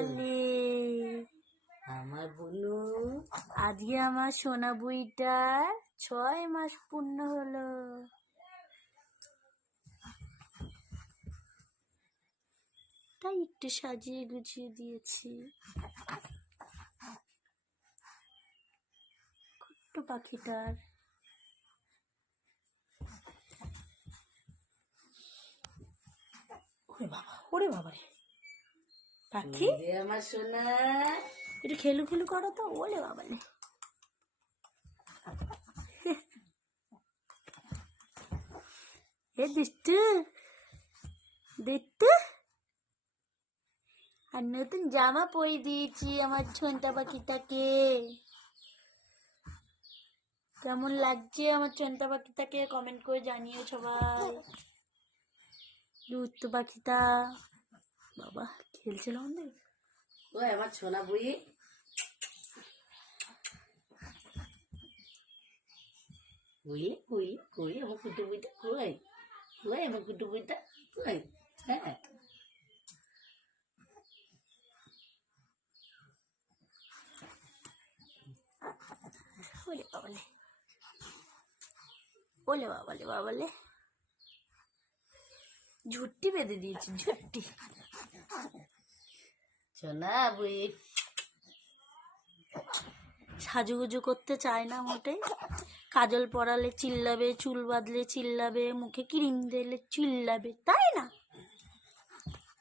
বলে আমার বুনু। আজকে আমার সোনা বুইটার 6 মাস পূর্ণ হলো। তাই একটু সাজিয়ে গুছিয়ে দিয়েছি। ছোট্ট পাখিটার ওরে বাবা রে পাখি, আমার সোনা একটু খেলু খেলু করো তো। ওলে বাবা রে এ দিষ্টু দেখতে। আর নতুন জামা পরে দিয়েছি আমার ছোনটা পাখিটাকে। কেমন লাগছে আমার ছোনটা পাখিটাকে কমেন্ট করে জানিও সবাই। দুষ্টু পাখিটা বাবা খেলছিল আমাদের। ওই আমার সোনা বুই। কই কই কই আমার কুটু বুইটা কই? কই আমার কুটু বুইটা কই? হ্যাঁ ওলে বাবালে ওলে বাবালে বাবালে ঝুট্টি বেঁধে দিয়েছি ঝুট্টি। সোনা বুই। সাজুগুজু করতে চায় না মোটেই। কাজল পরালে চিল্লাবে, চুল বাঁধলে চিল্লাবে, মুখে ক্রিম দিলে চিল্লাবে, তাই না?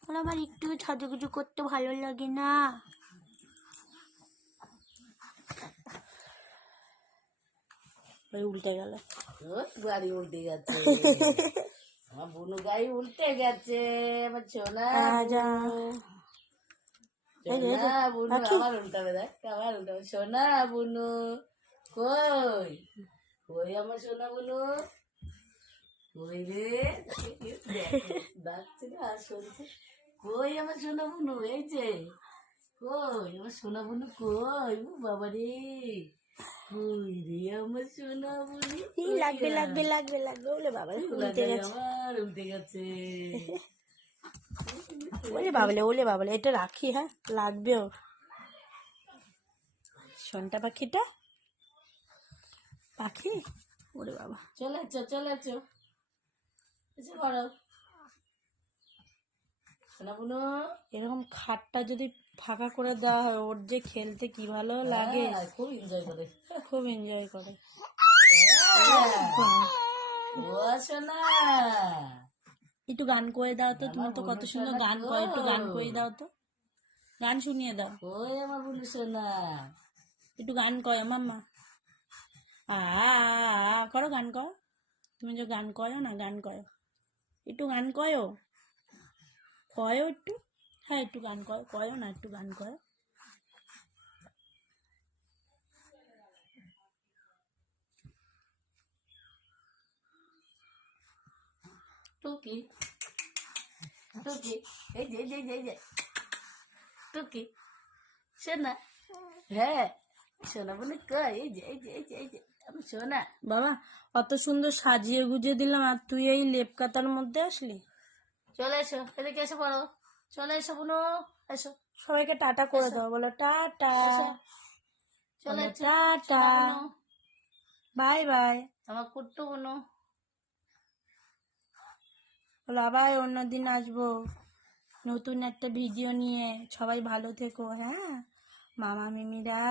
আর আমার একটু সাজুগুজু করতে ভালো লাগে না। উল্টে গেল গাড়ি উল্টে গেছে। আমার বুনু গাড়ি উল্টে গেছে। আমার সোনা সোনা বুনু আবার উল্টাবে। দেখ আবার উল্টাবে। সোনা বুনু কই কই আমার সোনা বুনু কই রে? ডাকছে না আর শুনছে। কই আমার সোনা বুনু? এই যে কই আমার সোনা বুনু কই? বাবা রে কই রে আমার সোনা বুনু? লাগবে লাগবে লাগবে লাগবে বলে বাবা উল্টে গেছে। আবার উল্টে গেছে। ওলে বাবলে ওলে বাবলে এটা রাখি। হ্যাঁ লাগবে ওর শোনটা পাখিটা পাখি। ওরে বাবা চলে এসো এসে পড়ো সোনা বুনু। এরকম খাটটা যদি ফাঁকা করে দেওয়া হয় ওর যে খেলতে কি ভালো লাগে। খুব এনজয় করে। খুব এনজয় করে। ও সোনা একটু গান করে দাও তো। তুমি তো কত সুন্দর গান করো। একটু গান করে দাও তো। গান শুনিয়ে দাও। ওই আমার বুনু সোনা একটু গান করো মাম্মা। করো গান করো। তুমি যে গান করো না, গান করো একটু। গান করো করো একটু। হ্যাঁ একটু গান করো করো না, একটু গান করো। টুকি টুকি এই যে এই যে এই যে টুকি সোনা। হ্যাঁ সোনা বুনু কই? এই যে এই যে এই যে এই যে আমি সোনা। বাবা অত সুন্দর সাজিয়ে গুজিয়ে দিলাম আর তুই এই লেপ কাতার মধ্যে আসলি। চলে এসো এদিকে এসে পড়ো। চলে এসো বুনু এসো। সবাইকে টাটা করে দাও। বলো টাটা। চলে এসো টাটা বাই বাই। আমার কুট্টু বুনু। বলো আবার অন্যদিন আসবো নতুন একটা ভিডিও নিয়ে। সবাই ভালো থেকো। হ্যাঁ মামা মিমিরা।